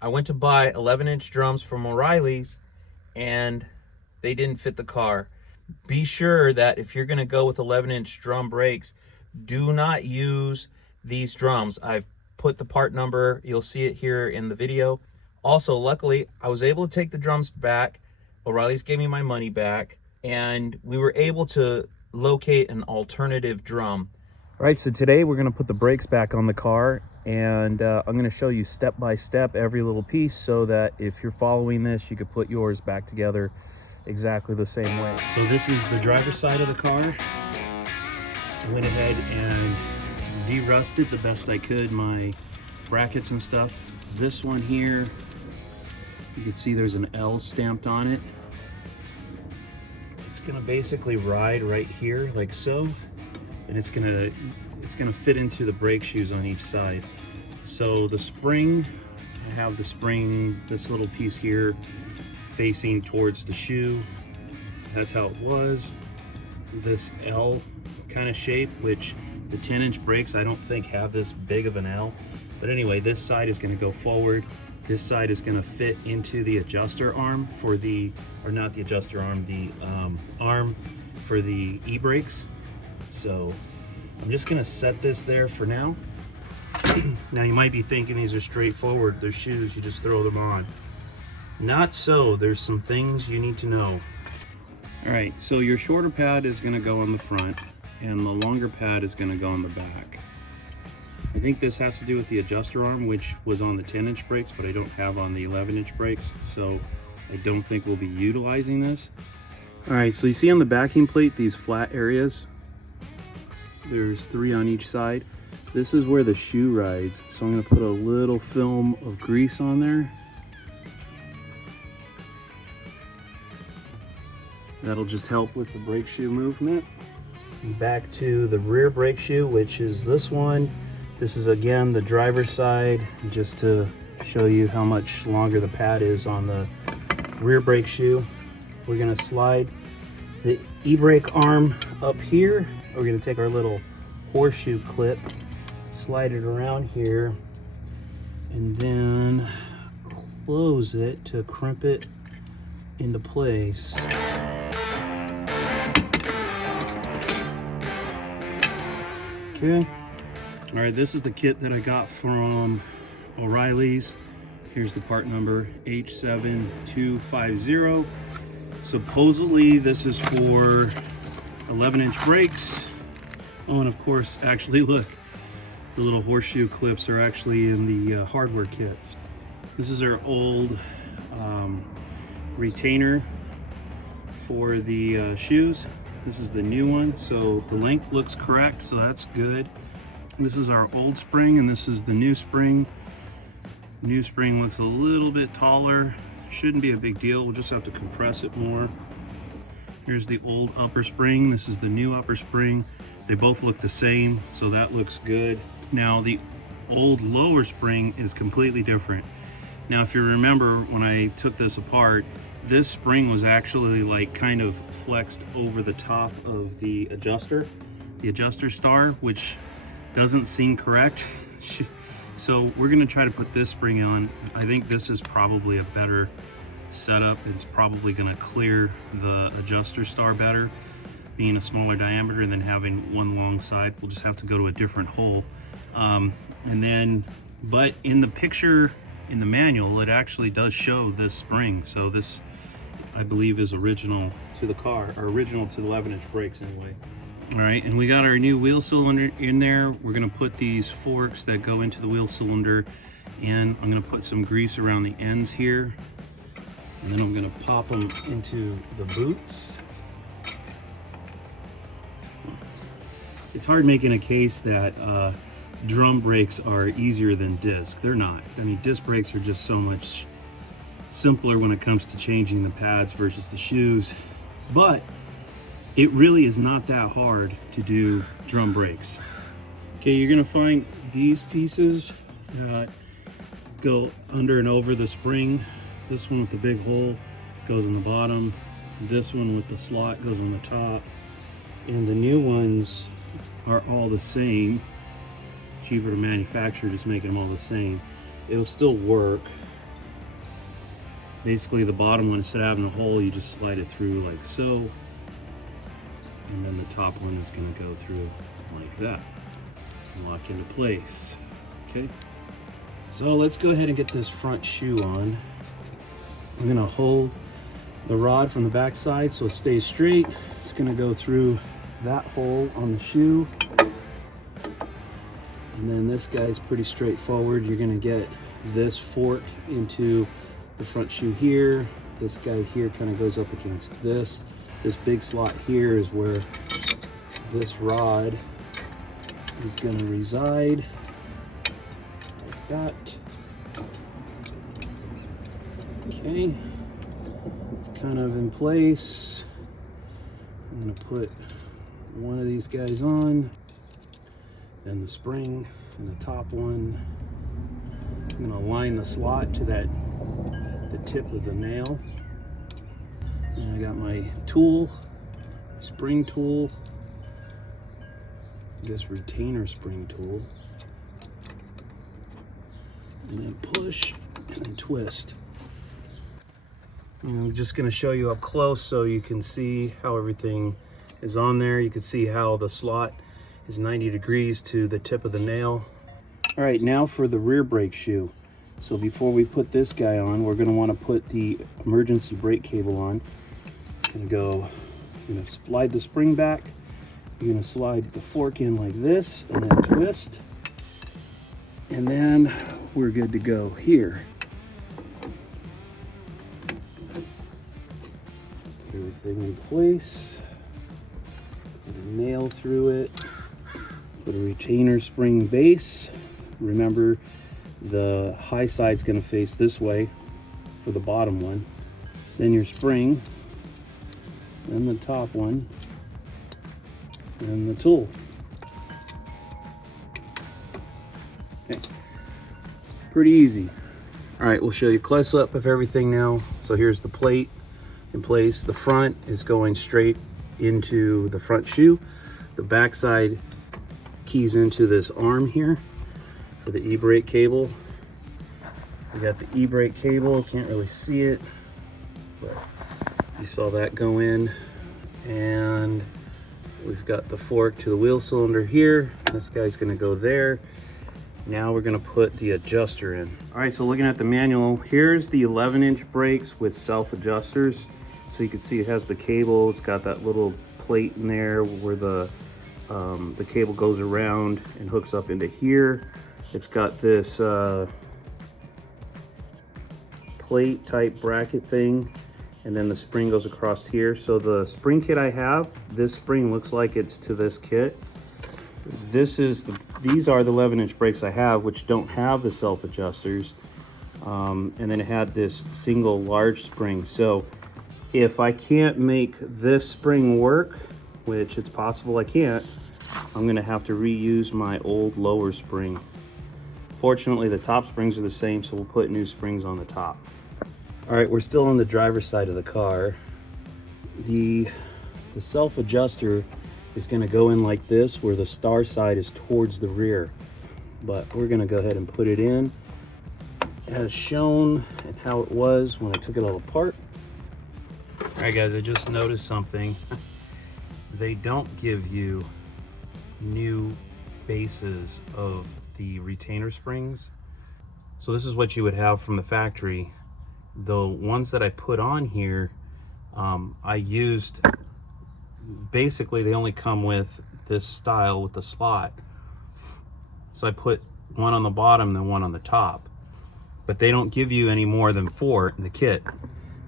I went to buy 11-inch drums from O'Reilly's and they didn't fit the car. Be sure that if you're going to go with 11-inch drum brakes, do not use these drums. I've put the part number, you'll see it here in the video. Also, luckily, I was able to take the drums back. O'Reilly's gave me my money back, and we were able to locate an alternative drum. All right, so today we're going to put the brakes back on the car, and I'm going to show you step by step every little piece so that if you're following this, you could put yours back together exactly the same way. So this is the driver's side of the car. I went ahead and de-rusted the best I could my brackets and stuff. This one here, you can see there's an L stamped on it. It's gonna basically ride right here like so, and it's gonna fit into the brake shoes on each side. So the spring, I have the spring, this little piece here facing towards the shoe. That's how it was. This L kind of shape, which the 10-inch brakes I don't think have this big of an L. But anyway, this side is going to go forward. This side is going to fit into the adjuster arm for the, or not the adjuster arm, the arm for the e-brakes. So I'm just going to set this there for now. Now you might be thinking these are straightforward. They're shoes, you just throw them on. Not so. There's some things you need to know. All right, so your shorter pad is going to go on the front and the longer pad is going to go on the back. I think this has to do with the adjuster arm, which was on the 10-inch brakes, but I don't have on the 11-inch brakes, so I don't think we'll be utilizing this. All right, so you see on the backing plate these flat areas? There's 3 on each side. This is where the shoe rides, so I'm going to put a little film of grease on there. That'll just help with the brake shoe movement. Back to the rear brake shoe, which is this one. This is again the driver's side, just to show you how much longer the pad is on the rear brake shoe. We're gonna slide the e-brake arm up here. We're gonna take our little horseshoe clip, slide it around here, and then close it to crimp it into place. Okay. All right, this is the kit that I got from O'Reilly's. Here's the part number H7250. Supposedly this is for 11-inch brakes. Oh, and of course, actually look, the little horseshoe clips are actually in the hardware kit. This is our old retainer for the shoes. This is the new one, so the length looks correct, so that's good. This is our old spring, and this is the new spring. New spring looks a little bit taller. Shouldn't be a big deal, we'll just have to compress it more. Here's the old upper spring, this is the new upper spring. They both look the same, so that looks good. Now the old lower spring is completely different. Now if you remember when I took this apart, this spring was actually like kind of flexed over the top of the adjuster star, which doesn't seem correct. So we're gonna try to put this spring on. I think this is probably a better setup. It's probably gonna clear the adjuster star better, being a smaller diameter than having one long side. We'll just have to go to a different hole. But in the picture, in the manual, it actually does show this spring. So this, I believe, is original to the car, or original to the 11-inch brakes anyway. All right, and we got our new wheel cylinder in there. We're gonna put these forks that go into the wheel cylinder in. I'm gonna put some grease around the ends here, and then I'm gonna pop them into the boots. It's hard making a case that drum brakes are easier than disc. They're not. I mean, disc brakes are just so much simpler when it comes to changing the pads versus the shoes, but it really is not that hard to do drum brakes. Okay, you're gonna find these pieces that go under and over the spring. This one with the big hole goes in the bottom. This one with the slot goes on the top. And the new ones are all the same. Cheaper to manufacture, just making them all the same. It'll still work. Basically the bottom one, instead of having a hole, you just slide it through like so, and then the top one is going to go through like that and lock into place. Okay, so let's go ahead and get this front shoe on. I'm going to hold the rod from the back side so it stays straight. It's going to go through that hole on the shoe, and then this guy's pretty straightforward. You're going to get this fork into the front shoe here. This guy here kind of goes up against this. This big slot here is where this rod is going to reside, like that. Okay, it's kind of in place. I'm going to put one of these guys on, then the spring and the top one. I'm going to align the slot to the tip of the nail. And I got my tool, spring tool, this retainer spring tool, and then push and then twist. And I'm just going to show you up close so you can see how everything is on there. You can see how the slot is 90 degrees to the tip of the nail. All right, now for the rear brake shoe. So before we put this guy on, we're going to want to put the emergency brake cable on. It's going to go, you're going to slide the spring back. You're going to slide the fork in like this and then twist. And then we're good to go here. Put everything in place. Put a nail through it. Put a retainer spring base. Remember, the high side's going to face this way for the bottom one. Then your spring, then the top one, and the tool. Okay, pretty easy. All right, we'll show you close up of everything now. So here's the plate in place. The front is going straight into the front shoe. The back side keys into this arm here for the e-brake cable. We got the e-brake cable, can't really see it, but you saw that go in. And we've got the fork to the wheel cylinder here. This guy's gonna go there. Now we're gonna put the adjuster in. All right, so looking at the manual, here's the 11-inch brakes with self-adjusters. So you can see it has the cable. It's got that little plate in there where the cable goes around and hooks up into here. It's got this plate type bracket thing, and then the spring goes across here. So the spring kit I have, this spring looks like it's to this kit. These are the 11-inch brakes I have, which don't have the self-adjusters. And then it had this single large spring. So if I can't make this spring work, which it's possible I can't, I'm gonna have to reuse my old lower spring. Fortunately, the top springs are the same, so we'll put new springs on the top. All right, we're still on the driver's side of the car. The self-adjuster is gonna go in like this, where the star side is towards the rear. But we're gonna go ahead and put it in as shown and how it was when I took it all apart. All right, guys, I just noticed something. They don't give you new bases of the retainer springs. So this is what you would have from the factory. The ones that I put on here, I used, basically they only come with this style with the slot. So I put one on the bottom and one on the top. But they don't give you any more than 4 in the kit.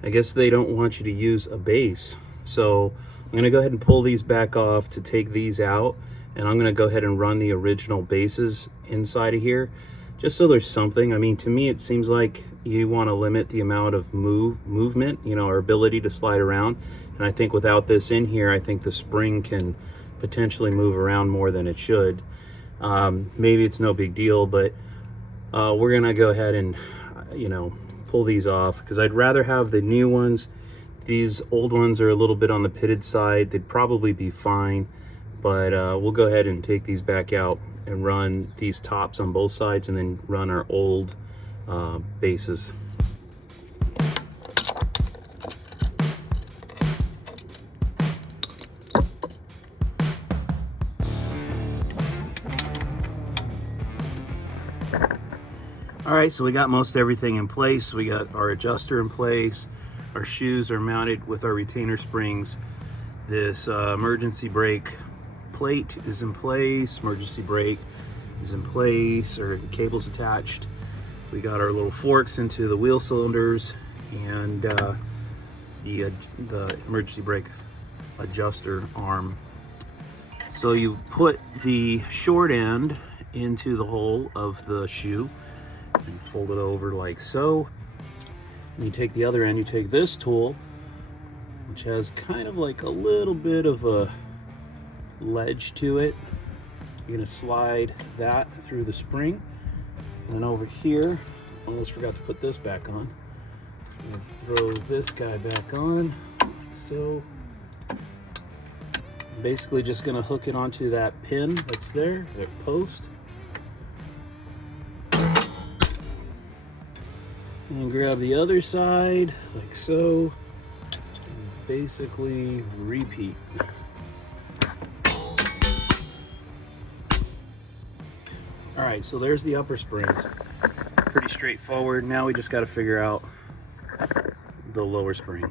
I guess they don't want you to use a base. So I'm gonna go ahead and pull these back off to take these out, and I'm gonna go ahead and run the original bases inside of here, just so there's something. I mean, to me, it seems like you wanna limit the amount of movement, you know, our ability to slide around. And I think without this in here, I think the spring can potentially move around more than it should. Maybe it's no big deal, but we're gonna go ahead and, you know, pull these off, because I'd rather have the new ones. These old ones are a little bit on the pitted side. They'd probably be fine, but we'll go ahead and take these back out and run these tops on both sides, and then run our old bases. All right, so we got most everything in place. We got our adjuster in place. Our shoes are mounted with our retainer springs. This emergency brake plate is in place. Emergency brake is in place, or cables attached. We got our little forks into the wheel cylinders and the emergency brake adjuster arm. So you put the short end into the hole of the shoe and fold it over like so. And you take the other end, you take this tool, which has kind of like a little bit of a ledge to it. You're gonna slide that through the spring. And then over here, I almost forgot to put this back on. Let's throw this guy back on. So I'm basically just gonna hook it onto that pin that's there, that post. And grab the other side like so. And basically repeat. All right, so there's the upper springs. Pretty straightforward. Now we just got to figure out the lower spring.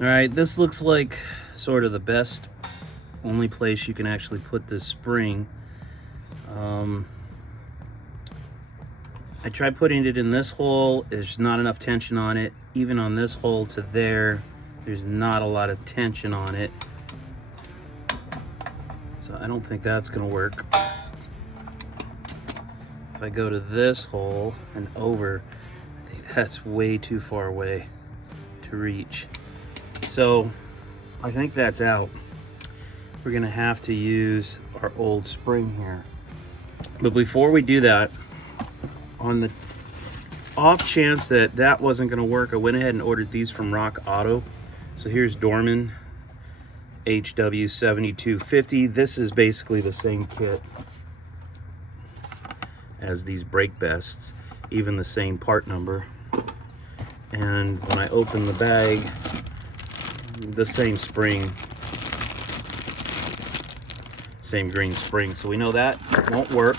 All right, this looks like sort of the best, only place you can actually put this spring. I tried putting it in this hole. There's not enough tension on it. Even on this hole to there, there's not a lot of tension on it. So I don't think that's gonna work. If I go to this hole and over, I think that's way too far away to reach. So I think that's out. We're gonna have to use our old spring here. But before we do that, on the off chance that that wasn't gonna work, I went ahead and ordered these from Rock Auto. So here's Dorman HW7250. This is basically the same kit as these brake bests, even the same part number. And when I open the bag, the same spring, same green spring. So we know that won't work.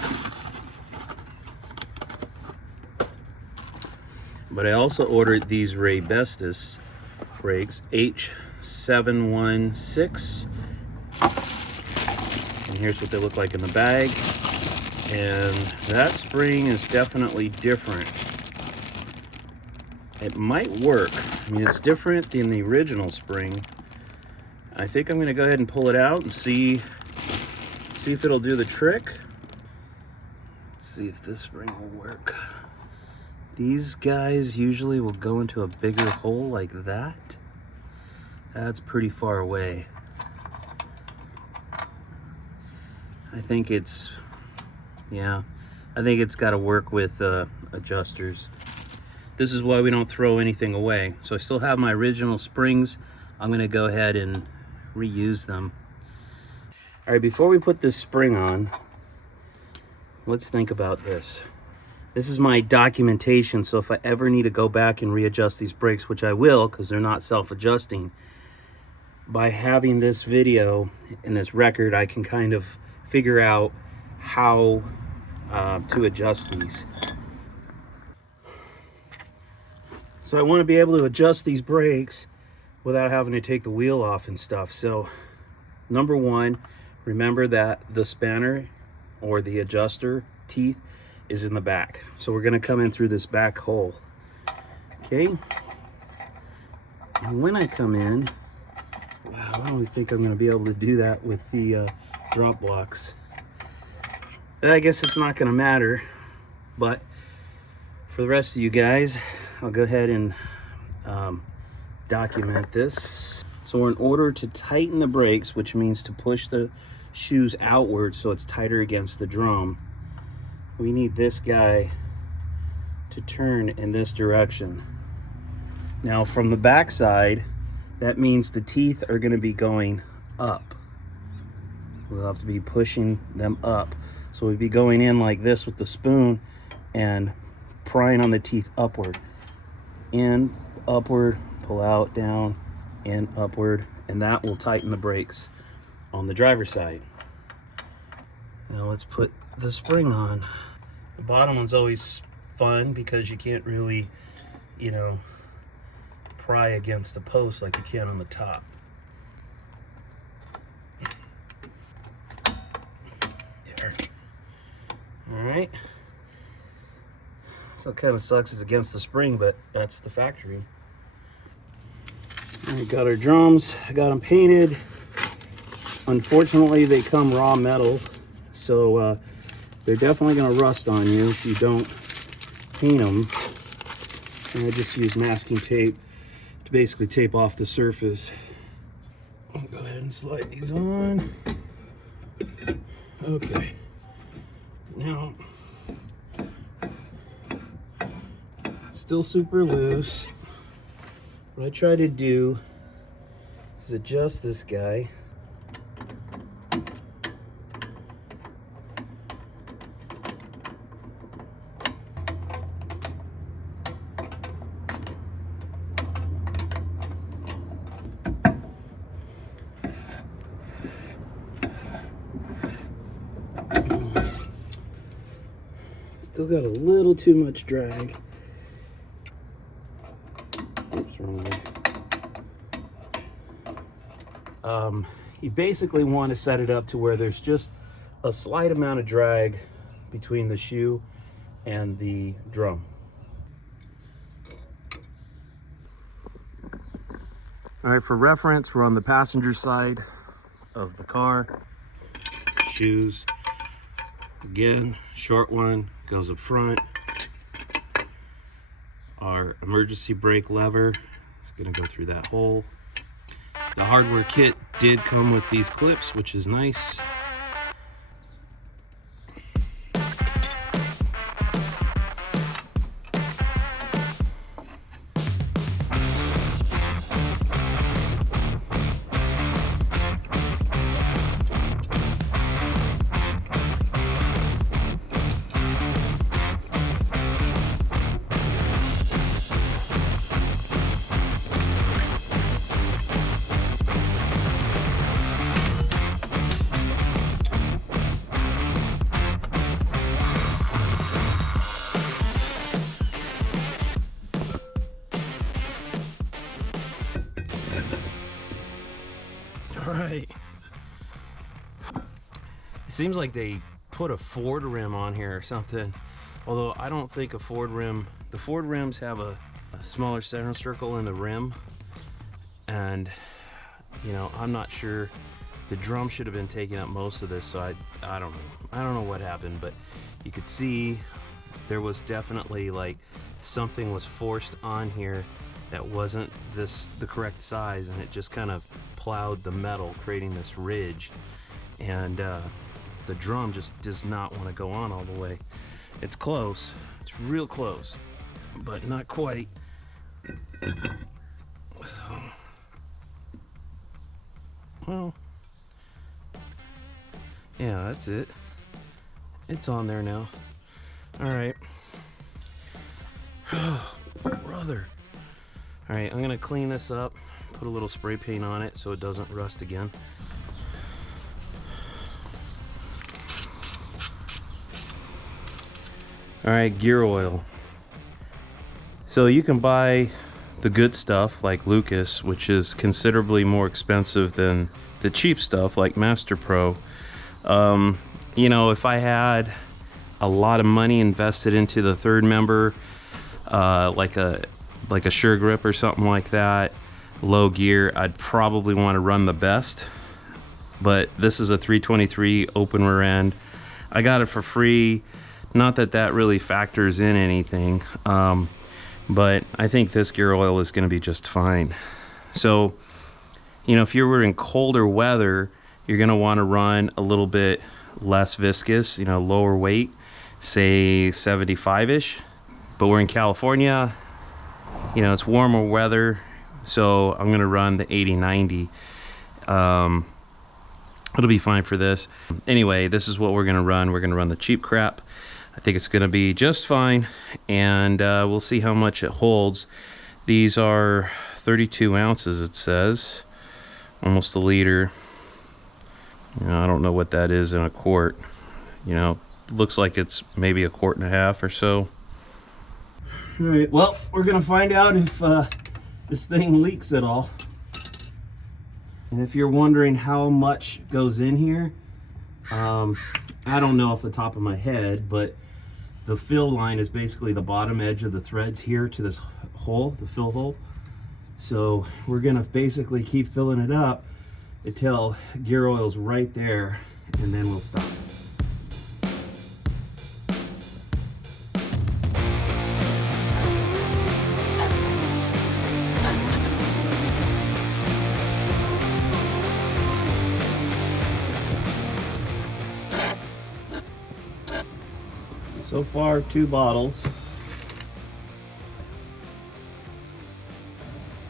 But I also ordered these Raybestos brakes, H716. And here's what they look like in the bag. And that spring is definitely different. It might work. I mean, it's different than the original spring. I think I'm gonna go ahead and pull it out and see if it'll do the trick. Let's see if this spring will work. These guys usually will go into a bigger hole like that. That's pretty far away. I think it's got to work with adjusters. This is why we don't throw anything away. So I still have my original springs. I'm gonna go ahead and reuse them. All right, before we put this spring on, let's think about this. This is my documentation, so if I ever need to go back and readjust these brakes, which I will because they're not self-adjusting, by having this video and this record, I can kind of figure out how to adjust these. So I want to be able to adjust these brakes without having to take the wheel off and stuff. So number one, remember that the spanner or the adjuster teeth is in the back. So we're going to come in through this back hole. Okay. And when I come in, wow, I don't think I'm going to be able to do that with the drop blocks. I guess it's not going to matter, but for the rest of you guys, I'll go ahead and document this. So in order to tighten the brakes, which means to push the shoes outward so it's tighter against the drum, we need this guy to turn in this direction. Now from the back side, that means the teeth are going to be going up. We'll have to be pushing them up. So we'd be going in like this with the spoon and prying on the teeth upward. In, upward, pull out, down, in, upward, and that will tighten the brakes on the driver's side. Now let's put the spring on. The bottom one's always fun because you can't really, you know, pry against the post like you can on the top. There. Alright. So it kind of sucks it's against the spring, but that's the factory. We got our drums. I got them painted. Unfortunately, they come raw metal, so they're definitely going to rust on you if you don't paint them. And I just use masking tape to basically tape off the surface. I'll go ahead and slide these on. Okay. Now, still super loose. What I try to do is adjust this guy. Still got a little too much drag. Oops, wrong way. You basically want to set it up to where there's just a slight amount of drag between the shoe and the drum. All right, for reference, we're on the passenger side of the car. Shoes, again, short one goes up front. Our emergency brake lever is going to go through that hole. The hardware kit did come with these clips, which is nice. Alright. It seems like they put a Ford rim on here or something. Although I don't think a Ford rim, the Ford rims have a smaller center circle in the rim. And, you know, I'm not sure. The drum should have been taking up most of this, so I don't know. I don't know what happened, but you could see there was definitely like something was forced on here that wasn't the correct size, and it just kind of plowed the metal, creating this ridge. And the drum just does not want to go on all the way. It's close, it's real close, but not quite. So, well, yeah, that's it. It's on there now. All right. Oh, brother. All right, I'm gonna clean this up, put a little spray paint on it so it doesn't rust again. All right, gear oil. So you can buy the good stuff like Lucas, which is considerably more expensive than the cheap stuff like Master Pro. You know, if I had a lot of money invested into the third member, like a Sure Grip or something like that, low gear, I'd probably want to run the best. But this is a 323 open rear end. I got it for free. Not that that really factors in anything, but I think this gear oil is going to be just fine. So, you know, if you were in colder weather, you're going to want to run a little bit less viscous, you know, lower weight, say 75-ish. But we're in California, you know, it's warmer weather, so I'm going to run the 80-90. It'll be fine for this. Anyway, this is what we're going to run. We're going to run the cheap crap. I think it's going to be just fine, and we'll see how much it holds. These are 32 ounces, it says, almost a liter. You know, I don't know what that is in a quart. You know, looks like it's maybe 1.5 quarts or so. All right, well, we're gonna find out if this thing leaks at all. And if you're wondering how much goes in here, I don't know off the top of my head, but the fill line is basically the bottom edge of the threads here to this hole, the fill hole. So we're gonna basically keep filling it up until gear oil's right there, and then we'll stop. So far, 2 bottles.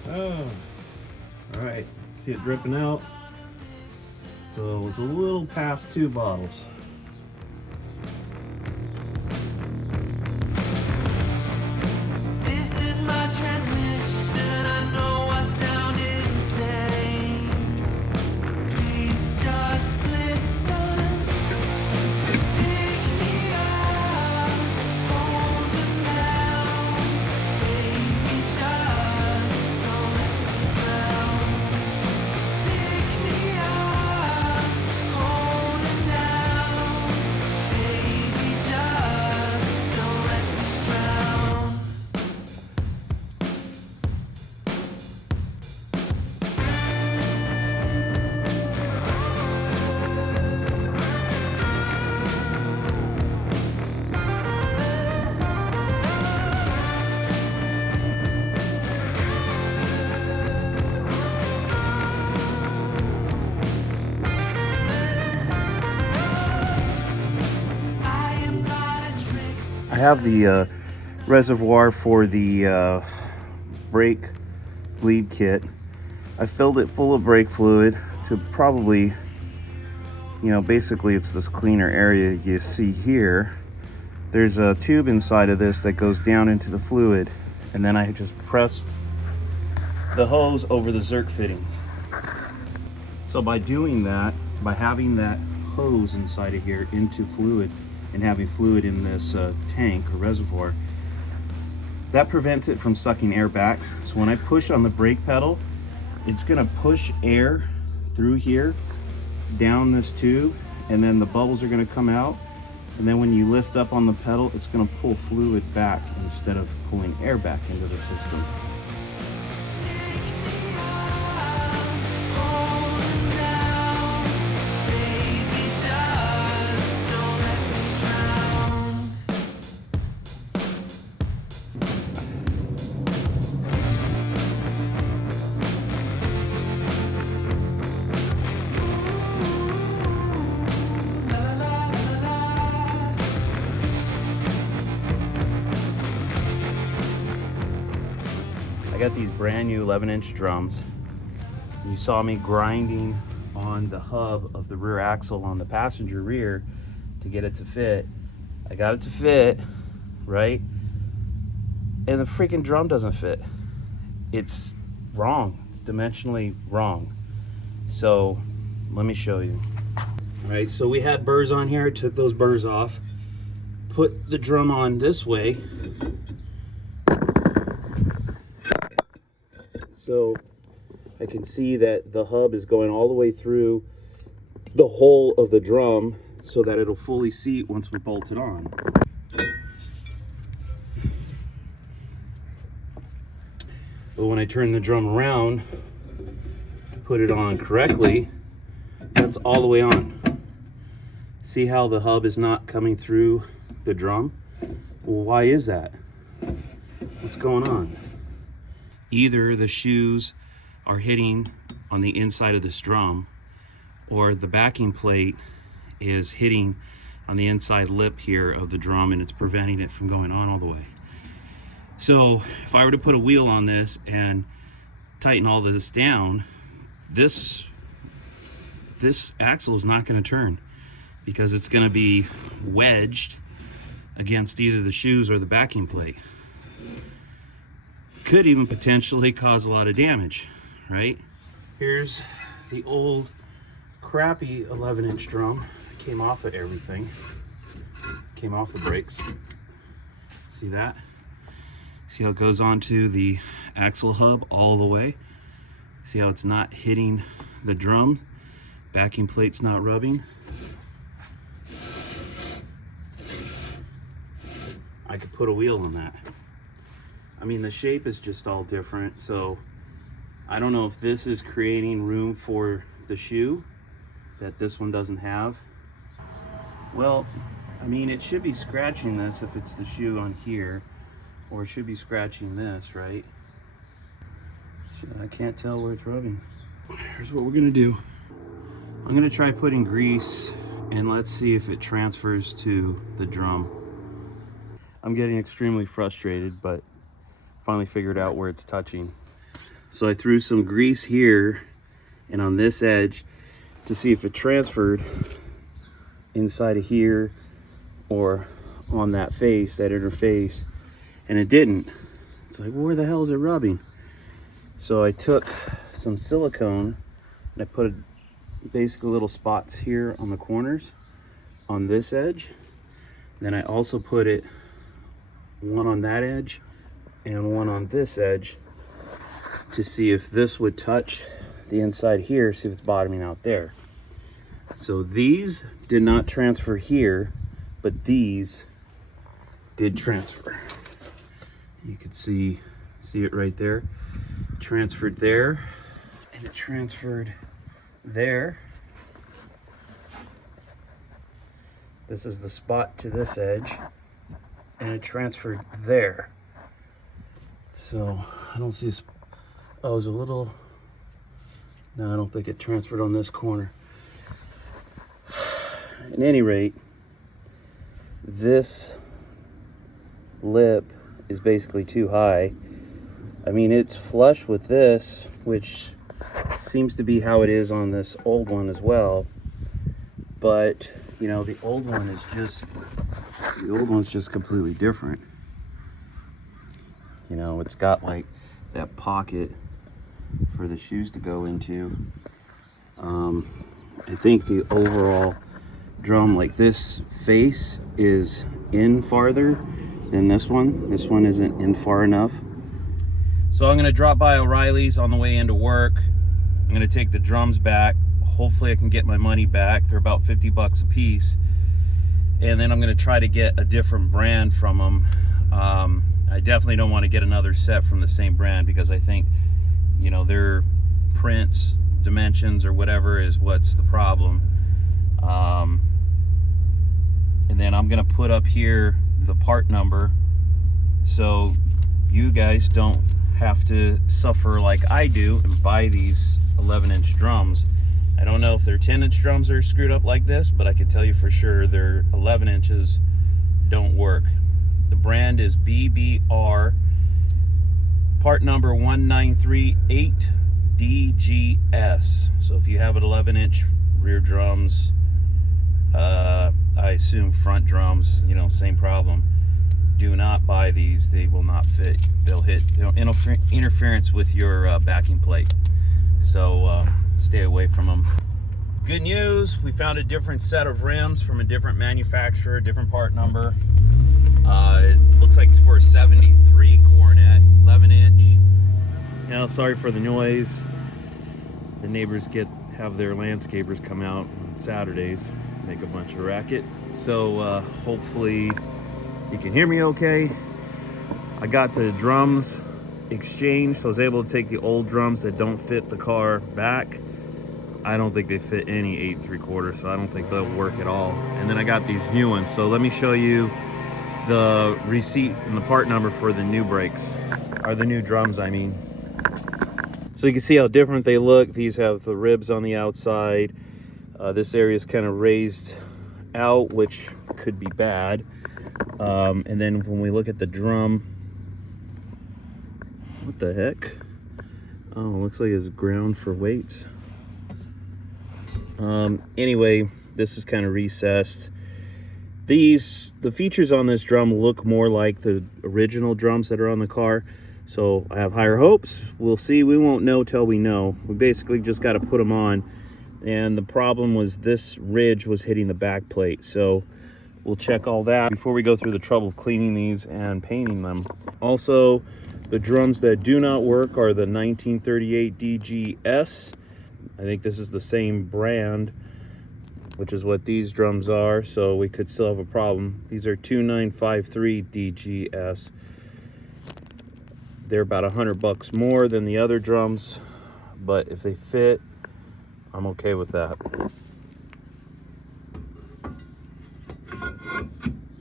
Oh, all right, see it dripping out. So it was a little past 2 bottles. This is my transmission. I know I sound insane. Please just listen. Pick me up, hold it down. Baby, just don't let me drown. Pick me up, hold it down. Baby, just don't let me drown. I have the reservoir for the brake bleed kit. I filled it full of brake fluid to probably, you know, basically it's this cleaner area you see here. There's a tube inside of this that goes down into the fluid, and then I just pressed the hose over the Zerk fitting. So by doing that, by having that hose inside of here into fluid and having fluid in this tank or reservoir, that prevents it from sucking air back. So when I push on the brake pedal, it's gonna push air through here, down this tube, and then the bubbles are gonna come out. And then when you lift up on the pedal, it's gonna pull fluid back instead of pulling air back into the system. I got these brand new 11-inch drums. You saw me grinding on the hub of the rear axle on the passenger rear to get it to fit. I got it to fit, right? And the freaking drum doesn't fit. It's wrong. It's dimensionally wrong. So let me show you. All right, so we had burrs on here. I took those burrs off, put the drum on this way. So I can see that the hub is going all the way through the hole of the drum so that it'll fully seat once we bolt it on. But when I turn the drum around, put it on correctly, that's all the way on. See how the hub is not coming through the drum? Well, why is that? What's going on? Either the shoes are hitting on the inside of this drum, or the backing plate is hitting on the inside lip here of the drum, and it's preventing it from going on all the way. So if I were to put a wheel on this and tighten all this down, this axle is not going to turn because it's going to be wedged against either the shoes or the backing plate. Could even potentially cause a lot of damage, right? Here's the old crappy 11-inch drum. Came off of everything. came off the brakes. See that? See how it goes onto the axle hub all the way? See how it's not hitting the drums? Backing plate's not rubbing. I could put a wheel on that. I mean, the shape is just all different, so I don't know if this is creating room for the shoe that this one doesn't have. Well, I mean, it should be scratching this if it's the shoe on here, or it should be scratching this, right? I can't tell where it's rubbing. Here's what we're gonna do. I'm gonna try putting grease and let's see if it transfers to the drum. I'm getting extremely frustrated, but finally figured out where it's touching. So I threw some grease here and on this edge to see if it transferred inside of here or on that face, that inner face, and it didn't. It's like, well, where the hell is it rubbing? So I took some silicone and I put basically little spots here on the corners on this edge. Then I also put it one on that edge and one on this edge to see if this would touch the inside here, see if it's bottoming out there. So these did not transfer here, but these did transfer. You could see it right there. It transferred there, and it transferred there. This is the spot to this edge, and it transferred there. So I don't see oh, it was a little, no, I don't think it transferred on this corner. At any rate, this lip is basically too high. I mean, it's flush with this, which seems to be how it is on this old one as well. But, you know, the old one's just completely different. You know, it's got like that pocket for the shoes to go into. I think the overall drum, like this face is in farther than this one. This one isn't in far enough. So I'm gonna drop by O'Reilly's on the way into work. I'm gonna take the drums back. Hopefully I can get my money back. They're about 50 bucks a piece. And then I'm gonna try to get a different brand from them. I definitely don't want to get another set from the same brand because I think, you know, their prints, dimensions, or whatever is what's the problem. And then I'm gonna put up here the part number so you guys don't have to suffer like I do and buy these 11-inch drums. I don't know if their 10-inch drums are screwed up like this, but I can tell you for sure their 11 inches don't work. The brand is BBR, part number 1938DGS. So if you have an 11-inch rear drums, I assume front drums, you know, same problem. Do not buy these. They will not fit. They'll interference with your backing plate. So stay away from them. Good news, we found a different set of rims from a different manufacturer, different part number. It looks like it's for a 73 Coronet, 11-inch. You know, sorry for the noise. The neighbors have their landscapers come out on Saturdays, make a bunch of racket. So hopefully you can hear me okay. I got the drums exchanged, so I was able to take the old drums that don't fit the car back. I don't think they fit any 8 3/4, so I don't think they'll work at all. And then I got these new ones. So let me show you the receipt and the part number for the new brakes, or the new drums, I mean. So you can see how different they look. These have the ribs on the outside. This area is kind of raised out, which could be bad. And then when we look at the drum, what the heck? Oh, looks like it's ground for weights. Anyway, this is kind of recessed. The features on this drum look more like the original drums that are on the car. So I have higher hopes. We'll see. We won't know till we know. We basically just got to put them on. And the problem was this ridge was hitting the back plate. So we'll check all that before we go through the trouble of cleaning these and painting them. Also, the drums that do not work are the 1938 DGS. I think this is the same brand, which is what these drums are, so we could still have a problem. These are 2953 DGS. They're about $100 more than the other drums, but if they fit, I'm okay with that.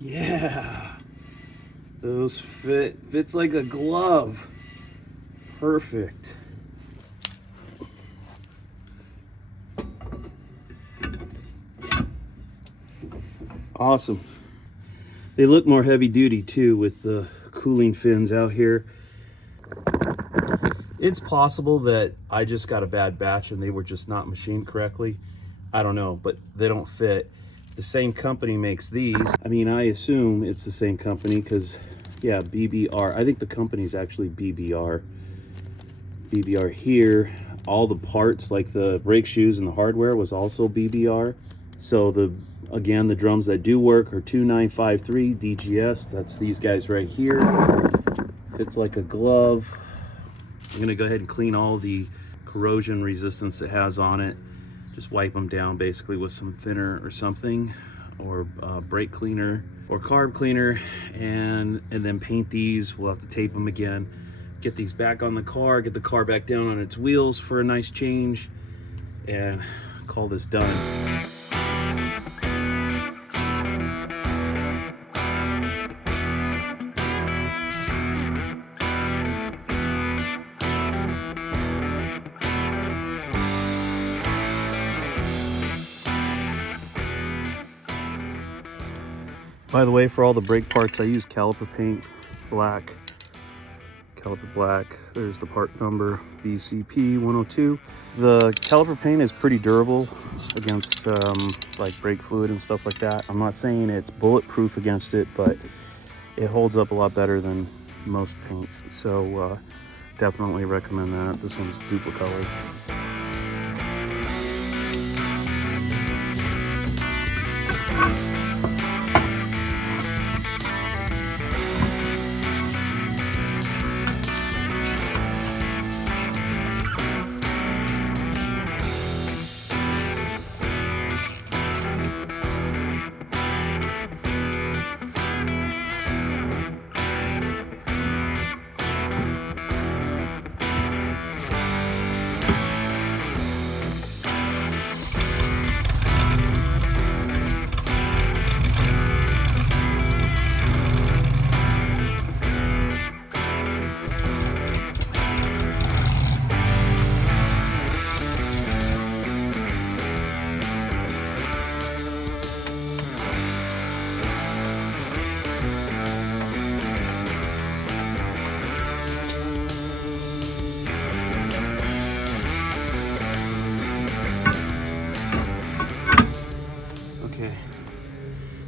Yeah, those fits like a glove. Perfect. Awesome. They look more heavy duty too with the cooling fins out here. It's possible that I just got a bad batch and they were just not machined correctly. I don't know, but they don't fit. The same company makes these. I mean, I assume it's the same company because, yeah, BBR. I think the company's actually BBR. BBR here. All the parts, like the brake shoes and the hardware, was also BBR. So again, the drums that do work are 2953 DGS. That's these guys right here. Fits like a glove. I'm gonna go ahead and clean all the corrosion resistance it has on it. Just wipe them down basically with some thinner or something, or brake cleaner or carb cleaner, and then paint these. We'll have to tape them again, get these back on the car, get the car back down on its wheels for a nice change, and call this done. By the way, for all the brake parts, I use caliper paint, black, caliper black. There's the part number, BCP 102. The caliper paint is pretty durable against like brake fluid and stuff like that. I'm not saying it's bulletproof against it, but it holds up a lot better than most paints. So definitely recommend that. This one's duplicolored.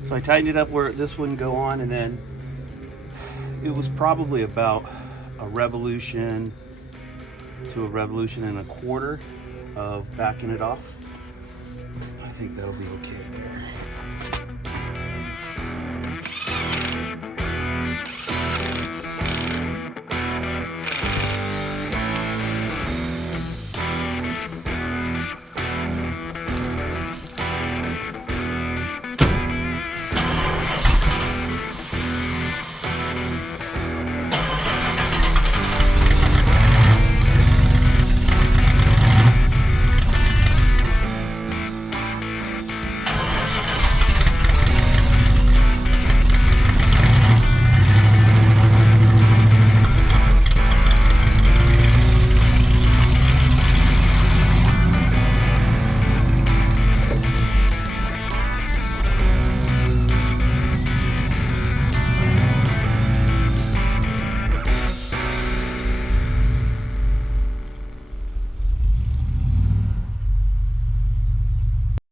So I tightened it up where this wouldn't go on, and then it was probably about a revolution to a revolution and a quarter of backing it off. I think that'll be okay there.